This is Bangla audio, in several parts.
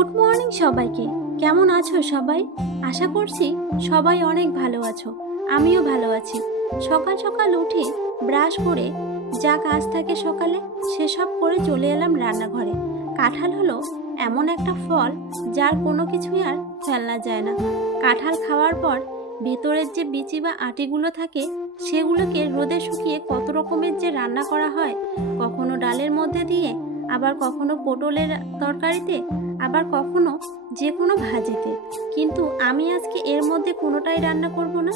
গুড মর্নিং সবাইকে। কেমন আছো সবাই? আশা করছি সবাই অনেক ভালো আছো। আমিও ভালো আছি। সকাল সকাল উঠে ব্রাশ করে যা কাজ থাকে সকালে সেসব করে চলে এলাম রান্নাঘরে। কাঁঠাল হলো এমন একটা ফল যার কোনো কিছুই আর ফেলা যায় না। কাঁঠাল খাওয়ার পর ভেতরের যে বিচি বা আটিগুলো থাকে সেগুলোকে রোদে শুকিয়ে কত রকমের যে রান্না করা হয়, কখনো ডালের মধ্যে দিয়ে, আবার কখনো পটলের তরকারিতে, আবার কখনো যে কোনো ভাজিতে। কিন্তু আমি আজকে এর মধ্যে কোনোটাই রান্না করব না।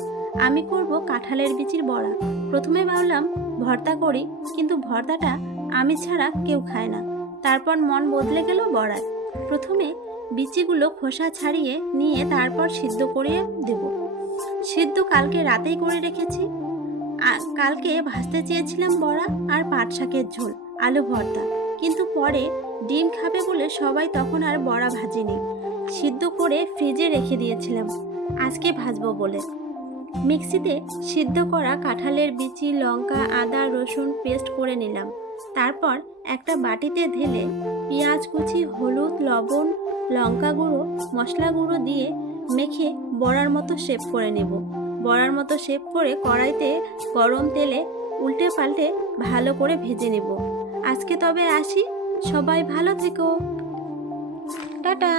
আমি করব কাঁঠালের বিচির বড়া। প্রথমে ভাবলাম ভর্তা করি, কিন্তু ভর্তাটা আমি ছাড়া কেউ খায় না। তারপর মন বদলে গেল বড়ায়। প্রথমে বিচিগুলো খোসা ছাড়িয়ে নিয়ে তারপর সিদ্ধ করে দেব। সিদ্ধ কালকে রাতেই করে রেখেছি। কালকে ভাজতে চেয়েছিলাম বড়া আর পাট শাকের ঝোল, আলু ভর্তা, কিন্তু পরে ডিম খাবে বলে সবাই তখন আর বড়া ভাজিনি। সিদ্ধ করে ফ্রিজে রেখে দিয়েছিলাম আজকে ভাজবো বলে। মিক্সিতে সিদ্ধ করা কাঁঠালের বিচি, লঙ্কা, আদা, রসুন পেস্ট করে নিলাম। তারপর একটা বাটিতে ঢেলে পেঁয়াজ কুচি, হলুদ, লবণ, লঙ্কা গুঁড়ো, মশলা গুঁড়ো দিয়ে মেখে বড়ার মতো শেপ করে নেব। বড়ার মতো শেপ করে কড়াইতে গরম তেলে উল্টে পাল্টে ভালো করে ভেজে নেব। আজকে তবে আসি, সবাই ভালো থেকো, টাটা।